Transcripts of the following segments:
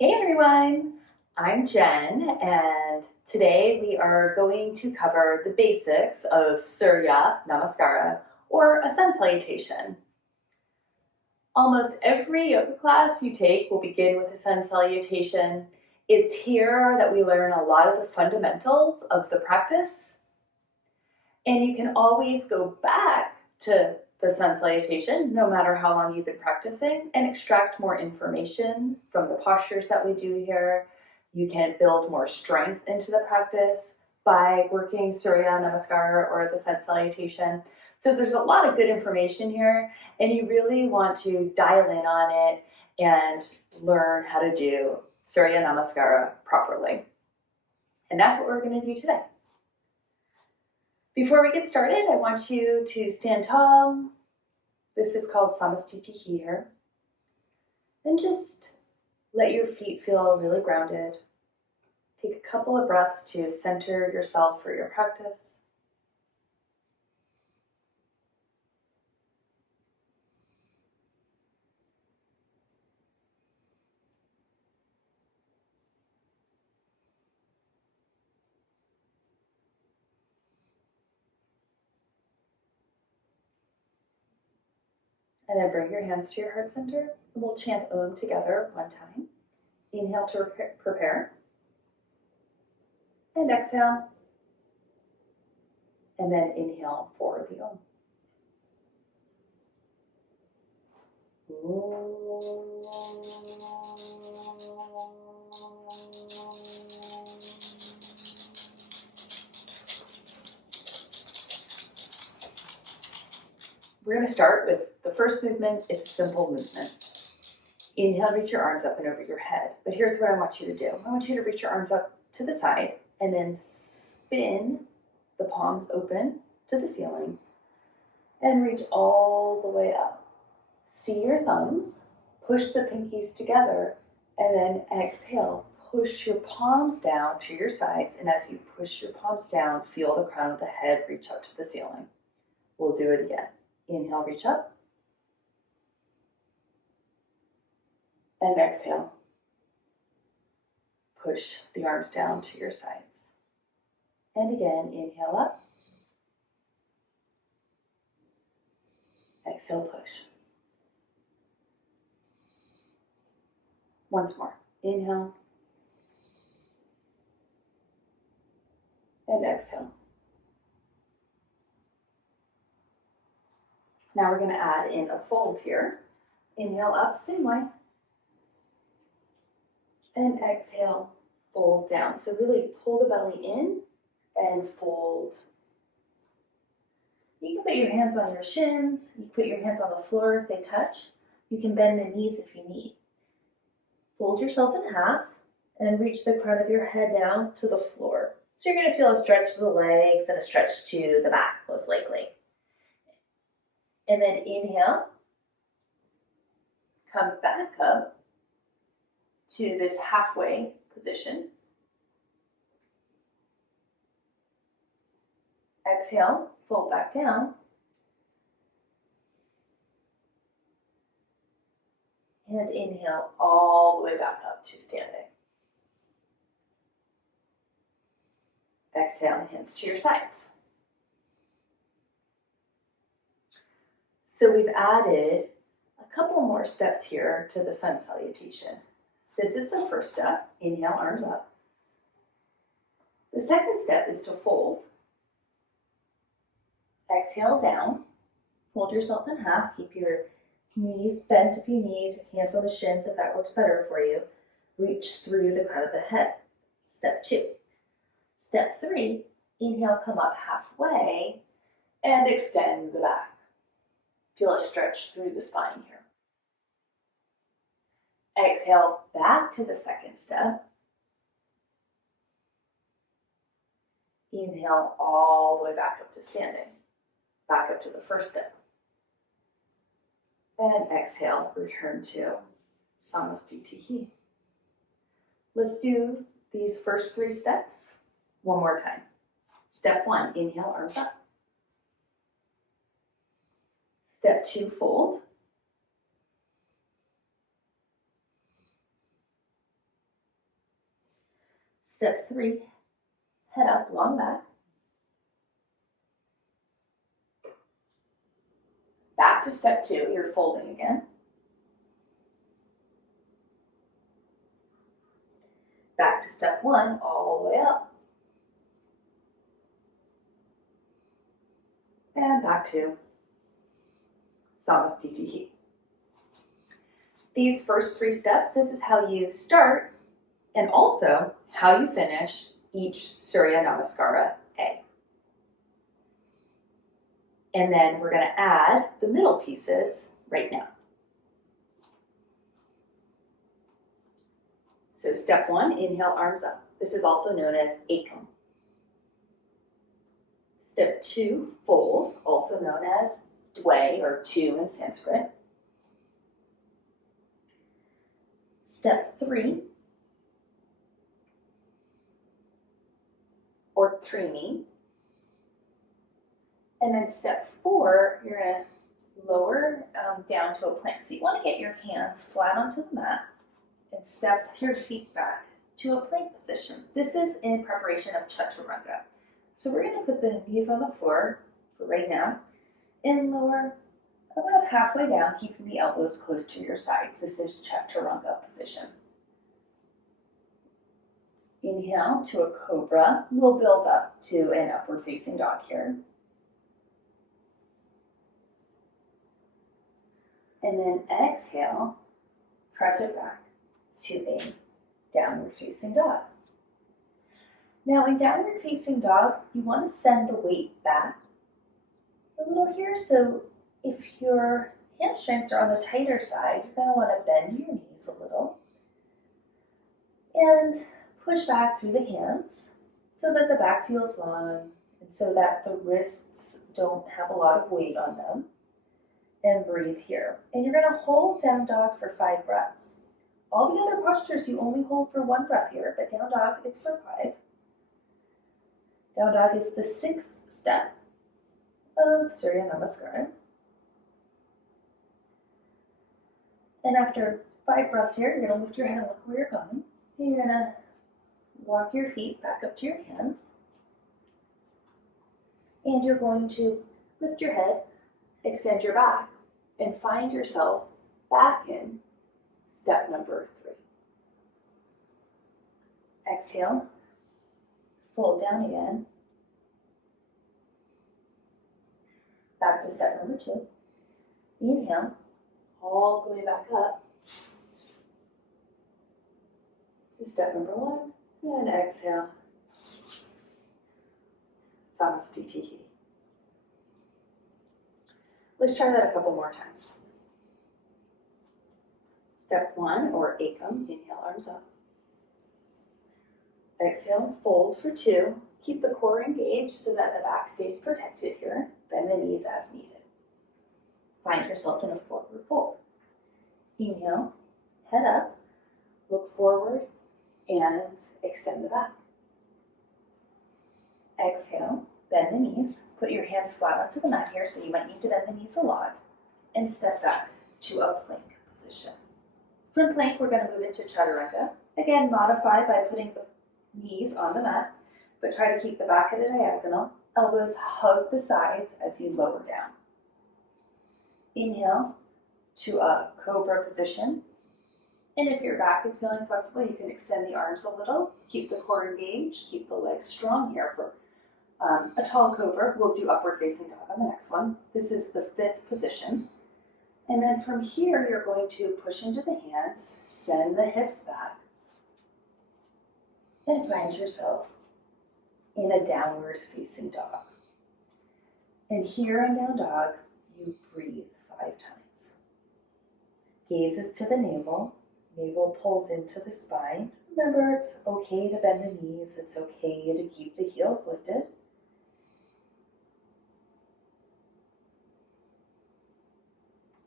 Hey everyone, I'm Jen, and today we are going to cover the basics of Surya Namaskara, or a sun salutation. Almost every yoga class you take will begin with a sun salutation. It's here that we learn a lot of the fundamentals of the practice, and you can always go back to the sun salutation, no matter how long you've been practicing, and extract more information from the postures that we do here. You can build more strength into the practice by working Surya Namaskara or the sun salutation. So there's a lot of good information here, and you really want to dial in on it and learn how to do Surya Namaskara properly. And that's what we're going to do today. Before we get started, I want you to stand tall. This is called Samastiti here. And just let your feet feel really grounded. Take a couple of breaths to center yourself for your practice. And then bring your hands to your heart center. And we'll chant Om together one time. Inhale to prepare. And exhale. And then inhale for the Om. We're going to start with the first movement. It's a simple movement. Inhale, reach your arms up and over your head. But here's what I want you to do. I want you to reach your arms up to the side and then spin the palms open to the ceiling and reach all the way up. See your thumbs, push the pinkies together, and then exhale. Push your palms down to your sides, and as you push your palms down, feel the crown of the head reach up to the ceiling. We'll do it again. Inhale, reach up. And exhale. Push the arms down to your sides. And again, inhale up. Exhale, push. Once more. Inhale. And exhale. Now we're going to add in a fold here. Inhale up, same way. And exhale, fold down. So really pull the belly in and fold. You can put your hands on your shins. You can put your hands on the floor if they touch. You can bend the knees if you need. Fold yourself in half and reach the crown of your head down to the floor. So you're going to feel a stretch to the legs and a stretch to the back, most likely. And then inhale. Come back up to this halfway position. Exhale, fold back down. And inhale all the way back up to standing. Exhale, hands to your sides. So we've added a couple more steps here to the sun salutation. This is the first step. Inhale, arms up. The second step is to fold. Exhale down. Fold yourself in half. Keep your knees bent if you need. Hands on the shins if that works better for you. Reach through the crown of the head. Step 2. Step 3, inhale, come up halfway and extend the back. Feel a stretch through the spine here. Exhale back to the second step. Inhale all the way back up to standing. Back up to the first step. And exhale, return to Samastiti. Let's do these first 3 steps one more time. Step 1, inhale, arms up. Step 2, fold. 3, head up, long back. Back to step 2, you're folding again. Back to step 1, all the way up. And back to Salutation. These first 3 steps, this is how you start and also how you finish each Surya Namaskara A. And then we're going to add the middle pieces right now. So step 1, inhale, arms up. This is also known as Ekam. Step 2, fold, also known as Dway or 2 in Sanskrit. Step 3, or Trimi. And then step 4, you're going to lower down to a plank. So you want to get your hands flat onto the mat and step your feet back to a plank position. This is in preparation of Chaturanga. So we're going to put the knees on the floor for right now and lower about halfway down, keeping the elbows close to your sides. This is Chaturanga position. Inhale to a Cobra. We'll build up to an upward facing dog here. And then exhale, press it back to a downward facing dog. Now in downward facing dog, you want to send the weight back a little here. So if your hamstrings are on the tighter side, you're going to want to bend your knees a little and push back through the hands so that the back feels long and so that the wrists don't have a lot of weight on them. And breathe here. And you're going to hold down dog for 5 breaths. All the other postures you only hold for 1 breath here, but down dog it's for 5. Down dog is the 6th step of Surya Namaskara. And after 5 breaths here, you're going to lift your head and look where you're going. And you're going to walk your feet back up to your hands. And you're going to lift your head, extend your back, and find yourself back in step number 3. Exhale, fold down again. Back to step number 2. Inhale, all the way back up to step number 1, and exhale, Salutation. Let's try that a couple more times. Step 1, or Ekam, inhale, arms up. Exhale, fold for 2. Keep the core engaged so that the back stays protected here. Bend the knees as needed. Find yourself in a forward fold. Inhale, head up, look forward, and extend the back. Exhale, bend the knees. Put your hands flat onto the mat here, so you might need to bend the knees a lot. And step back to a plank position. From plank, we're going to move into Chaturanga. Again, modify by putting the knees on the mat, but try to keep the back at a diagonal. Elbows hug the sides as you lower down. Inhale to a Cobra position. And if your back is feeling flexible, you can extend the arms a little. Keep the core engaged. Keep the legs strong here for a tall Cobra. We'll do upward facing dog on the next one. This is the 5th position. And then from here, you're going to push into the hands, send the hips back, and find yourself in a downward facing dog. And here in down dog, you breathe 5 times. Gazes to the navel. Navel pulls into the spine. Remember, it's okay to bend the knees. It's okay to keep the heels lifted.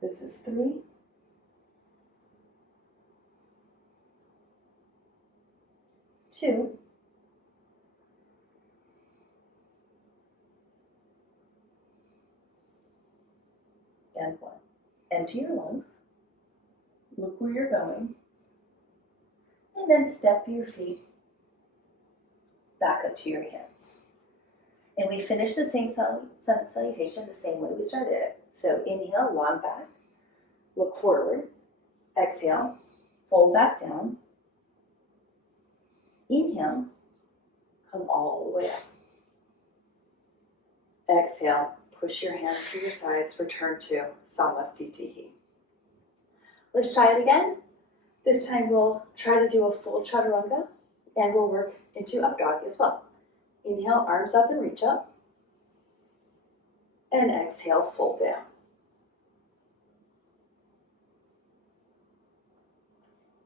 This is 3. 2. And 1. Empty your lungs. Look where you're going. And then step your feet back up to your hands. And we finish the same sun salutation the same way we started it. So inhale, long back, look forward. Exhale, fold back down. Inhale, come all the way up. Exhale, push your hands to your sides, return to Samastitihi. Let's try it again. This time we'll try to do a full Chaturanga and we'll work into up dog as well. Inhale, arms up and reach up. And exhale, fold down.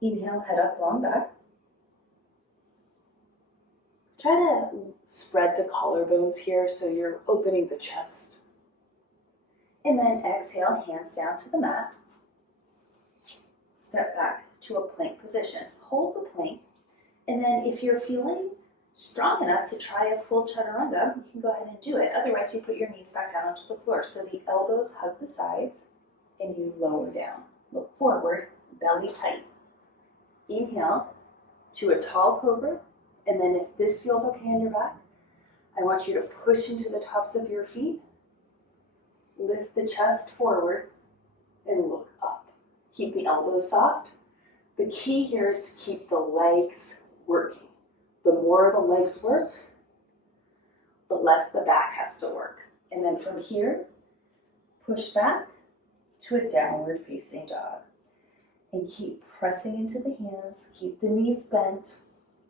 Inhale, head up, long back. Try to spread the collarbones here so you're opening the chest. And then exhale, hands down to the mat. Step back to a plank position. Hold the plank. And then if you're feeling strong enough to try a full Chaturanga, you can go ahead and do it. Otherwise, you put your knees back down onto the floor. So the elbows hug the sides and you lower down. Look forward, belly tight. Inhale to a tall cobra. And then if this feels okay on your back, I want you to push into the tops of your feet. Lift the chest forward and look up. Keep the elbows soft. The key here is to keep the legs working. The more the legs work, the less the back has to work. And then from here, push back to a downward facing dog. And keep pressing into the hands, keep the knees bent,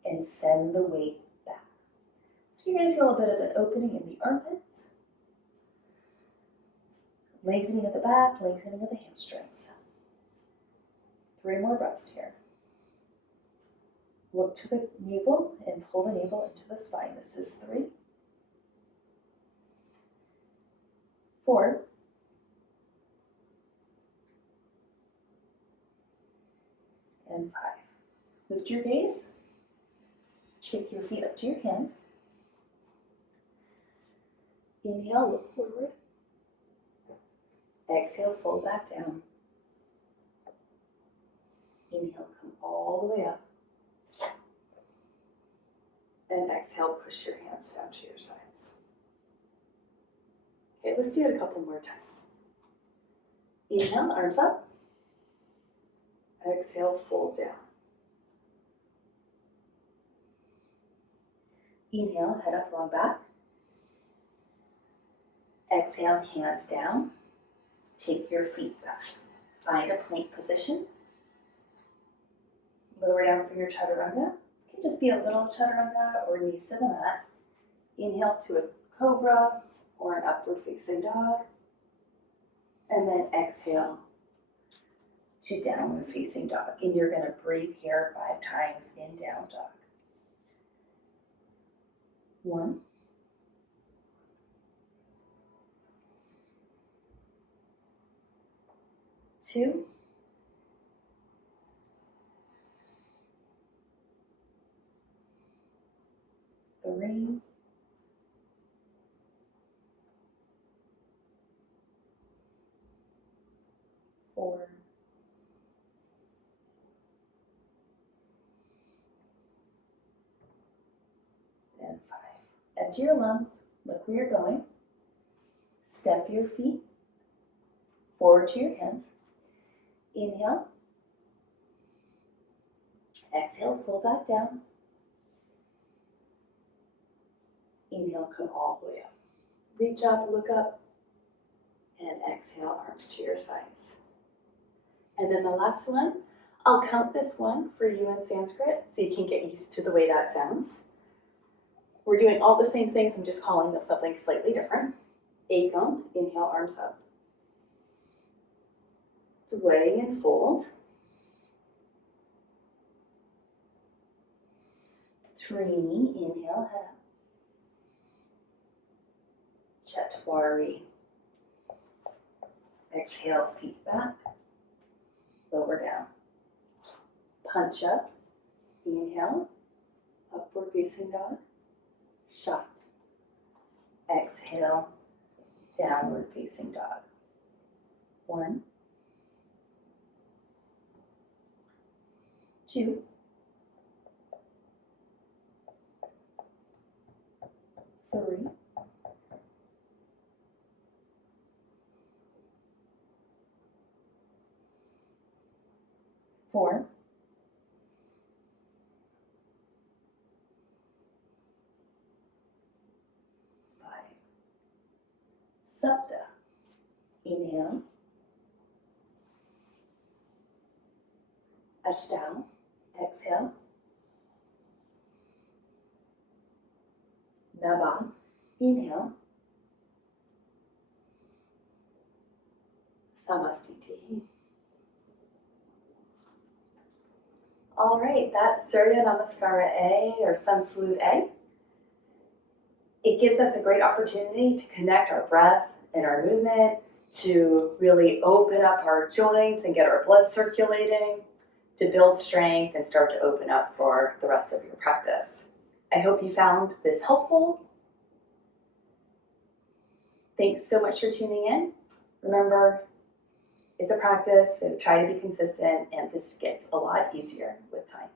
and send the weight back. So you're going to feel a bit of an opening in the armpits, lengthening of the back, lengthening of the hamstrings. 3 more breaths here. Look to the navel and pull the navel into the spine. This is 3, 4, and 5. Lift your gaze. Take your feet up to your hands. Inhale, look forward. Exhale, fold back down. Inhale, come all the way up. And exhale, push your hands down to your sides. Okay, let's do it a couple more times. Inhale, arms up. Exhale, fold down. Inhale, head up, long back. Exhale, hands down. Take your feet back. Find a plank position. Lower down for your Chaturanga. It can just be a little Chaturanga or knees to the mat. Inhale to a Cobra or an upward facing dog. And then exhale to downward facing dog. And you're going to breathe here 5 times in down dog. 1, 2, 3, 4, and 5. Empty your lungs, look where you're going. Step your feet forward to your hands. Inhale. Exhale, fold back down. Inhale, come all the way up. Reach up, look up, and exhale, arms to your sides. And then the last one, I'll count this one for you in Sanskrit so you can get used to the way that sounds. We're doing all the same things, I'm just calling them something slightly different. Ekam, inhale, arms up. Sway and fold. Trini, inhale, head up. Chatwari. Exhale, feet back. Lower down. Punch up. Inhale. Upward facing dog. Shot. Exhale. Downward facing dog. 1, 2, 3, 4, 5. Sapta. Inhale. Ashtau. Exhale. Nava. Inhale. Samastiti. All right, that's Surya Namaskara A, or Sun Salute A. It gives us a great opportunity to connect our breath and our movement, to really open up our joints and get our blood circulating, to build strength and start to open up for the rest of your practice. I hope you found this helpful. Thanks so much for tuning in. Remember, it's a practice, so try to be consistent, and this gets a lot easier with time.